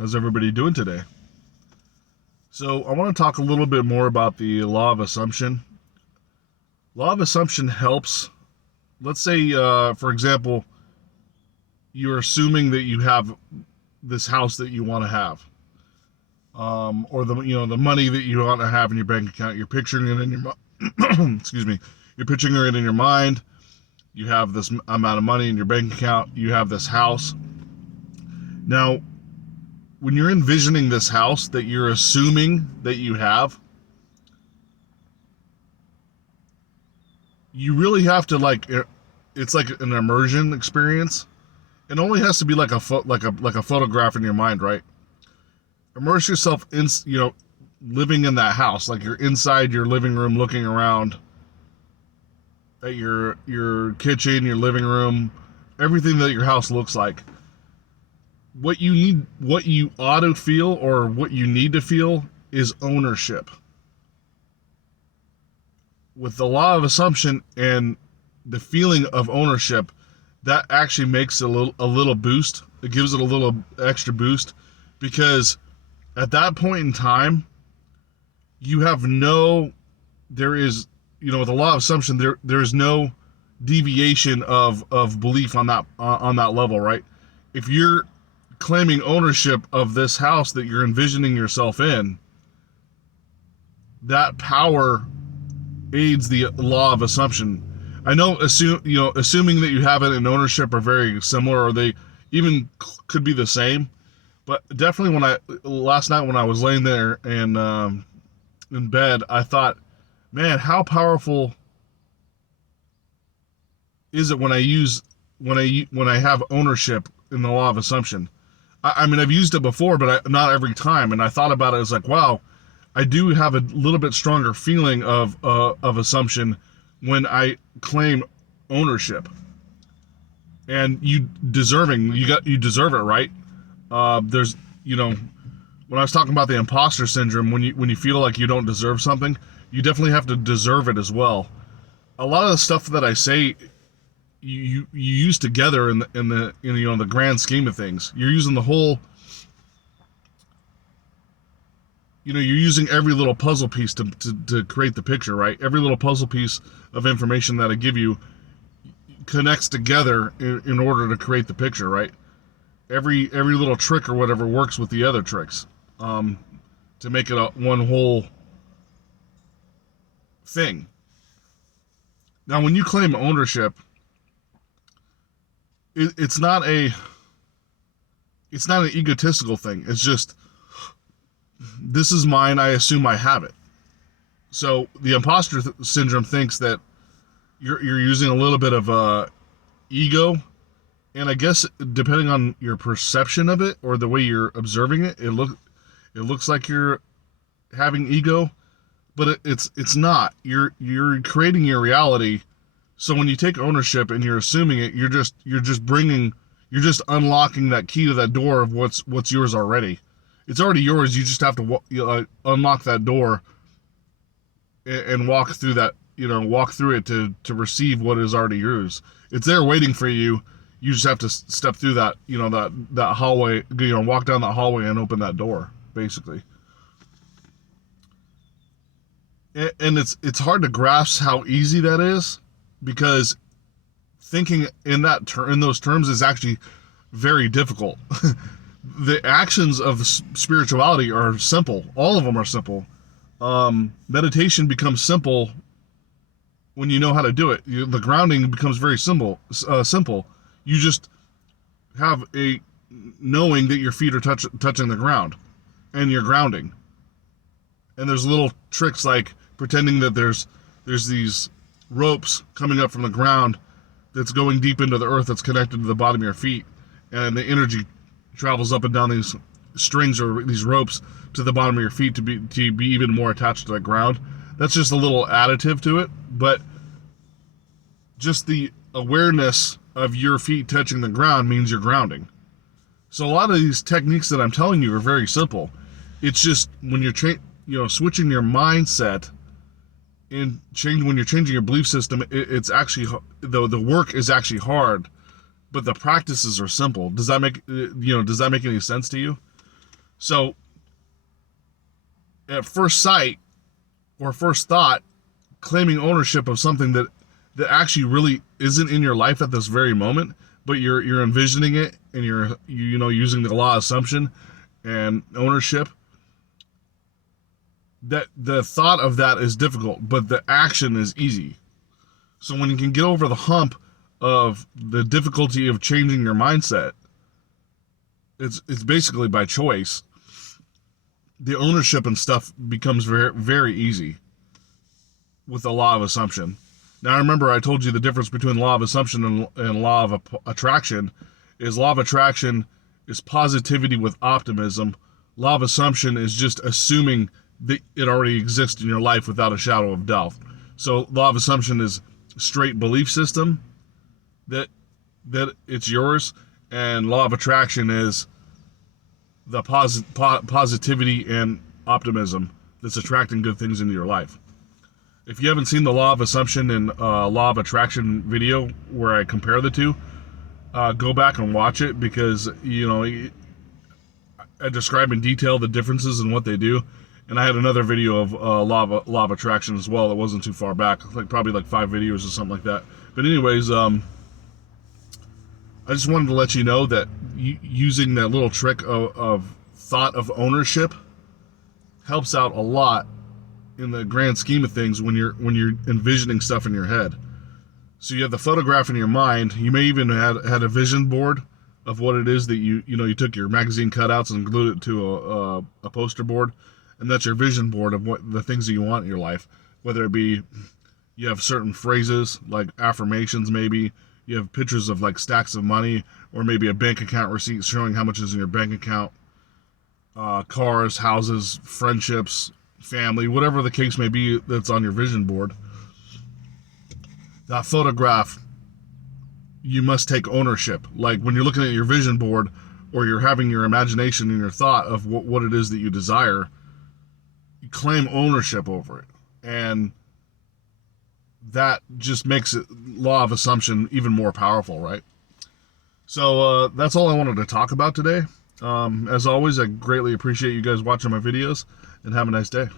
How's everybody doing today? So, I want to talk a little bit more about the law of assumption. Law of assumption helps. Let's say, for example, you're assuming that you have this house that you want to have, or the money that you want to have in your bank account. You're picturing it in your excuse me. You're picturing it in your mind. You have this amount of money in your bank account. You have this house. Now, when you're envisioning this house that you're assuming that you have, you really have to it's like an immersion experience. It only has to be like a photograph in your mind, right? Immerse yourself in, living in that house, like you're inside your living room looking around at your kitchen, your living room, everything that your house looks like. What you ought to feel, or what you need to feel, is ownership. With the law of assumption and the feeling of ownership, that actually makes a little boost. It gives it a little extra boost, because at that point in time, there is, with the law of assumption, there's no deviation of belief on that level, right? If you're claiming ownership of this house that you're envisioning yourself in, that power aids the law of assumption. I know assuming that you have it and ownership are very similar, or they even could be the same, but definitely last night when I was laying there and in bed, I thought, man, how powerful is it when I have ownership in the law of assumption? I mean, I've used it before, but not every time. And I thought about it as like, wow, I do have a little bit stronger feeling of assumption when I claim ownership. And you deserve it, right? There's, when I was talking about the imposter syndrome, when you feel like you don't deserve something, you definitely have to deserve it as well. A lot of the stuff that I say, you use together in the grand scheme of things. You're using the whole, you're using every little puzzle piece to create the picture, right? Every little puzzle piece of information that I give you connects together in order to create the picture, right? Every little trick or whatever works with the other tricks, to make it one whole thing. Now, when you claim ownership, it's not an egotistical thing. It's just, this is mine, I assume I have it. So the imposter syndrome thinks that you're using a little bit of ego, and I guess depending on your perception of it or the way you're observing it, it looks like you're having ego, but it's not. You're creating your reality. So when you take ownership and you're assuming it, you're just unlocking that key to that door of what's yours already. It's already yours. You just have to unlock that door and walk through that. Walk through it to receive what is already yours. It's there waiting for you. You just have to step through that. That hallway. Walk down that hallway and open that door, basically. And it's hard to grasp how easy that is, because thinking in those terms is actually very difficult. The actions of spirituality are simple. All of them are simple. Meditation becomes simple when you know how to do it. The grounding becomes very simple. You just have a knowing that your feet are touching the ground, and you're grounding. And there's little tricks like pretending that there's these ropes coming up from the ground that's going deep into the earth, that's connected to the bottom of your feet, and the energy travels up and down these strings or these ropes to the bottom of your feet to be even more attached to the ground. That's just a little additive to it, but just the awareness of your feet touching the ground means you're grounding. So a lot of these techniques that I'm telling you are very simple. It's just when you're switching your mindset and when you're changing your belief system, it's actually, the work is actually hard, but the practices are simple. Does that make any sense to you? So at first sight or first thought, claiming ownership of something that actually really isn't in your life at this very moment, but you're envisioning it, and you're using the law of assumption and ownership, that the thought of that is difficult, but the action is easy. So when you can get over the hump of the difficulty of changing your mindset, it's basically by choice. The ownership and stuff becomes very, very easy with the law of assumption. Now, remember, I told you the difference between law of assumption and law of attraction is law of attraction is positivity with optimism. Law of assumption is just assuming that it already exists in your life without a shadow of doubt. So law of assumption is straight belief system that it's yours, and law of attraction is the positivity and optimism that's attracting good things into your life. If you haven't seen the law of assumption and law of attraction video where I compare the two, go back and watch it, because I describe in detail the differences and what they do. And I had another video of law of attraction as well that wasn't too far back, probably like 5 videos or something like that. But anyways, I just wanted to let you know that using that little trick of thought of ownership helps out a lot in the grand scheme of things when you're envisioning stuff in your head. So you have the photograph in your mind. You may even had a vision board of what it is that you took your magazine cutouts and glued it to a poster board, and that's your vision board of what the things that you want in your life. Whether it be you have certain phrases like affirmations, maybe you have pictures of like stacks of money, or maybe a bank account receipt showing how much is in your bank account, cars, houses, friendships, family, whatever the case may be that's on your vision board. That photograph, you must take ownership. Like when you're looking at your vision board, or you're having your imagination and your thought of what it is that you desire, you claim ownership over it. And that just makes it law of assumption even more powerful, right? So that's all I wanted to talk about today. As always, I greatly appreciate you guys watching my videos, and have a nice day.